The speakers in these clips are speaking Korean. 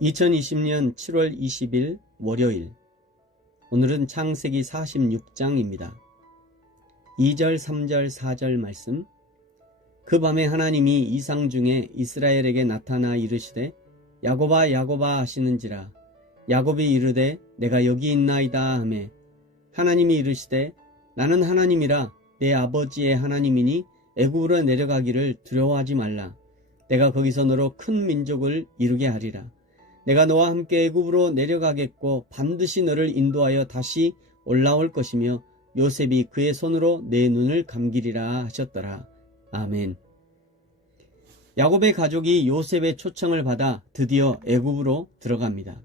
2020년 7월 20일 월요일. 오늘은 창세기 46장입니다. 2절, 3절, 4절 말씀. 그 밤에 하나님이 이상 중에 이스라엘에게 나타나 이르시되 야곱아 야곱아 하시는지라. 야곱이 이르되 내가 여기 있나이다 하매 하나님이 이르시되 나는 하나님이라. 내 아버지의 하나님이니 애굽으로 내려가기를 두려워하지 말라. 내가 거기서 너로 큰 민족을 이루게 하리라 내가 너와 함께 애굽으로 내려가겠고 반드시 너를 인도하여 다시 올라올 것이며 요셉이 그의 손으로 내 눈을 감기리라 하셨더라. 아멘. 야곱의 가족이 요셉의 초청을 받아 드디어 애굽으로 들어갑니다.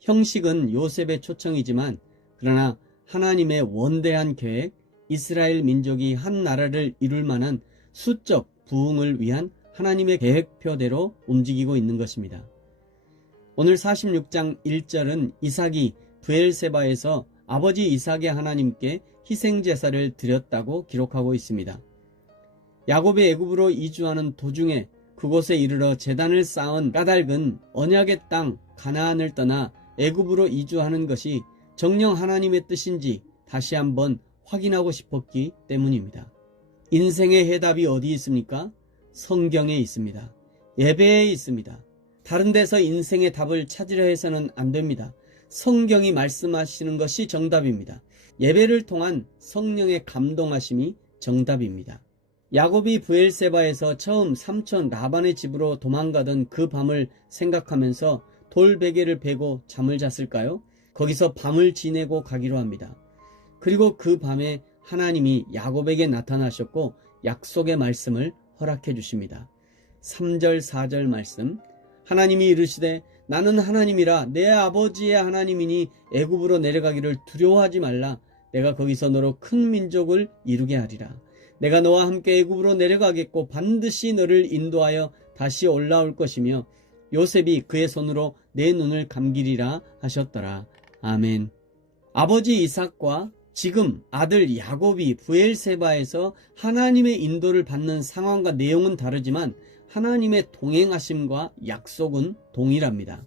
형식은 요셉의 초청이지만 그러나 하나님의 원대한 계획, 이스라엘 민족이 한 나라를 이룰 만한 수적 부흥을 위한 하나님의 계획표대로 움직이고 있는 것입니다. 오늘 46장 1절은 이삭이 부엘세바에서 아버지 이삭의 하나님께 희생 제사를 드렸다고 기록하고 있습니다. 야곱이 애굽으로 이주하는 도중에 그곳에 이르러 재단을 쌓은 까닭은 언약의 땅 가나안을 떠나 애굽으로 이주하는 것이 정령 하나님의 뜻인지 다시 한번 확인하고 싶었기 때문입니다. 인생의 해답이 어디 있습니까? 성경에 있습니다. 예배에 있습니다. 다른 데서 인생의 답을 찾으려 해서는 안 됩니다. 성경이 말씀하시는 것이 정답입니다. 예배를 통한 성령의 감동하심이 정답입니다. 야곱이 부엘세바에서 처음 삼촌 라반의 집으로 도망가던 그 밤을 생각하면서 돌베개를 베고 잠을 잤을까요? 거기서 밤을 지내고 가기로 합니다. 그리고 그 밤에 하나님이 야곱에게 나타나셨고 약속의 말씀을 허락해 주십니다. 3절, 4절 말씀. 하나님이 이르시되 나는 하나님이라 내 아버지의 하나님이니 애굽으로 내려가기를 두려워하지 말라. 내가 거기서 너로 큰 민족을 이루게 하리라. 내가 너와 함께 애굽으로 내려가겠고 반드시 너를 인도하여 다시 올라올 것이며 요셉이 그의 손으로 내 눈을 감기리라 하셨더라. 아멘. 아버지 이삭과 지금 아들 야곱이 부엘세바에서 하나님의 인도를 받는 상황과 내용은 다르지만 하나님의 동행하심과 약속은 동일합니다.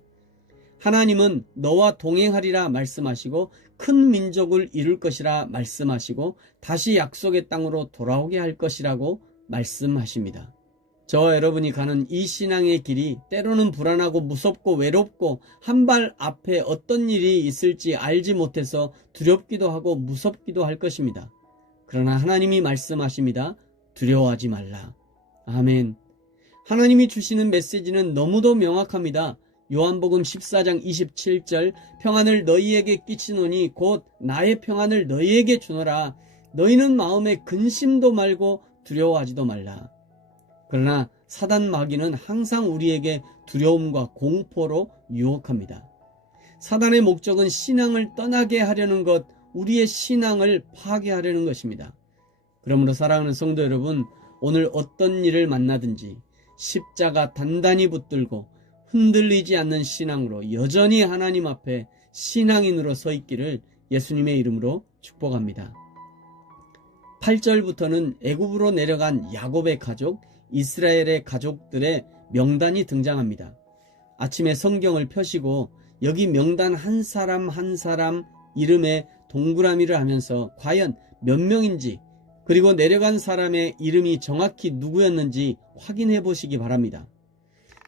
하나님은 너와 동행하리라 말씀하시고 큰 민족을 이룰 것이라 말씀하시고 다시 약속의 땅으로 돌아오게 할 것이라고 말씀하십니다. 저 여러분이 가는 이 신앙의 길이 때로는 불안하고 무섭고 외롭고 한 발 앞에 어떤 일이 있을지 알지 못해서 두렵기도 하고 무섭기도 할 것입니다. 그러나 하나님이 말씀하십니다. 두려워하지 말라. 아멘. 하나님이 주시는 메시지는 너무도 명확합니다. 요한복음 14장 27절 평안을 너희에게 끼치노니 곧 나의 평안을 너희에게 주노라. 너희는 마음에 근심도 말고 두려워하지도 말라. 그러나 사단 마귀는 항상 우리에게 두려움과 공포로 유혹합니다. 사단의 목적은 신앙을 떠나게 하려는 것, 우리의 신앙을 파괴하려는 것입니다. 그러므로 사랑하는 성도 여러분, 오늘 어떤 일을 만나든지 십자가 단단히 붙들고 흔들리지 않는 신앙으로 여전히 하나님 앞에 신앙인으로 서 있기를 예수님의 이름으로 축복합니다. 8절부터는 애굽으로 내려간 야곱의 가족, 이스라엘의 가족들의 명단이 등장합니다. 아침에 성경을 펴시고 여기 명단 한 사람 한 사람 이름에 동그라미를 하면서 과연 몇 명인지 그리고 내려간 사람의 이름이 정확히 누구였는지 확인해 보시기 바랍니다.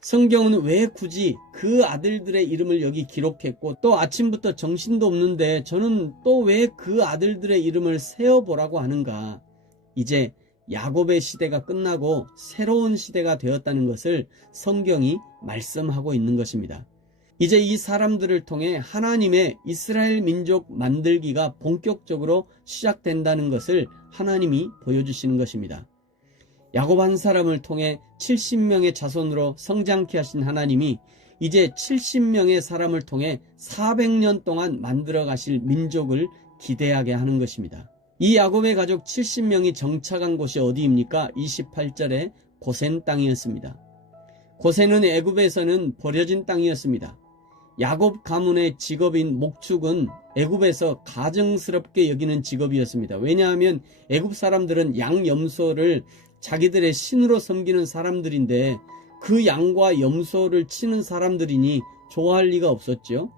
성경은 왜 굳이 그 아들들의 이름을 여기 기록했고 또 아침부터 정신도 없는데 저는 또 왜 그 아들들의 이름을 세어보라고 하는가. 이제 야곱의 시대가 끝나고 새로운 시대가 되었다는 것을 성경이 말씀하고 있는 것입니다. 이제 이 사람들을 통해 하나님의 이스라엘 민족 만들기가 본격적으로 시작된다는 것을 하나님이 보여주시는 것입니다. 야곱 한 사람을 통해 70명의 자손으로 성장케 하신 하나님이 이제 70명의 사람을 통해 400년 동안 만들어 가실 민족을 기대하게 하는 것입니다. 이 야곱의 가족 70명이 정착한 곳이 어디입니까? 28절에 고센 땅이었습니다. 고센은 애굽에서는 버려진 땅이었습니다. 야곱 가문의 직업인 목축은 애굽에서 가정스럽게 여기는 직업이었습니다. 왜냐하면 애굽 사람들은 양 염소를 자기들의 신으로 섬기는 사람들인데 그 양과 염소를 치는 사람들이니 좋아할 리가 없었죠.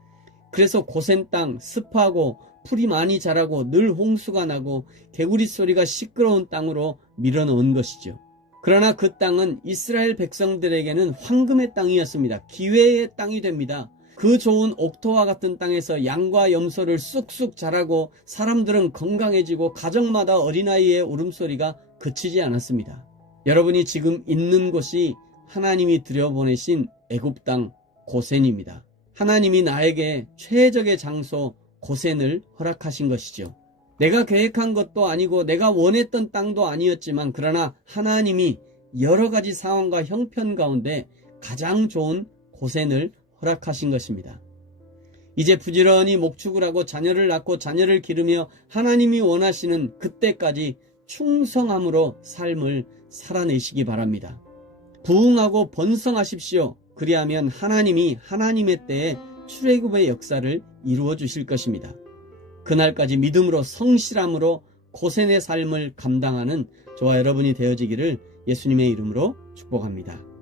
그래서 고센 땅, 습하고 풀이 많이 자라고 늘 홍수가 나고 개구리 소리가 시끄러운 땅으로 밀어넣은 것이죠. 그러나 그 땅은 이스라엘 백성들에게는 황금의 땅이었습니다. 기회의 땅이 됩니다. 그 좋은 옥토와 같은 땅에서 양과 염소를 쑥쑥 자라고 사람들은 건강해지고 가정마다 어린아이의 울음소리가 그치지 않았습니다. 여러분이 지금 있는 곳이 하나님이 들여보내신 애굽 땅 고센입니다. 하나님이 나에게 최적의 장소 고센을 허락하신 것이죠. 내가 계획한 것도 아니고 내가 원했던 땅도 아니었지만 그러나 하나님이 여러 가지 상황과 형편 가운데 가장 좋은 고센을 허락하신 것입니다. 이제 부지런히 목축을 하고 자녀를 낳고 자녀를 기르며 하나님이 원하시는 그때까지 충성함으로 삶을 살아내시기 바랍니다. 부흥하고 번성하십시오. 그리하면 하나님이 하나님의 때에 출애굽의 역사를 이루어 주실 것입니다. 그날까지 믿음으로 성실함으로 고센의 삶을 감당하는 저와 여러분이 되어지기를 예수님의 이름으로 축복합니다.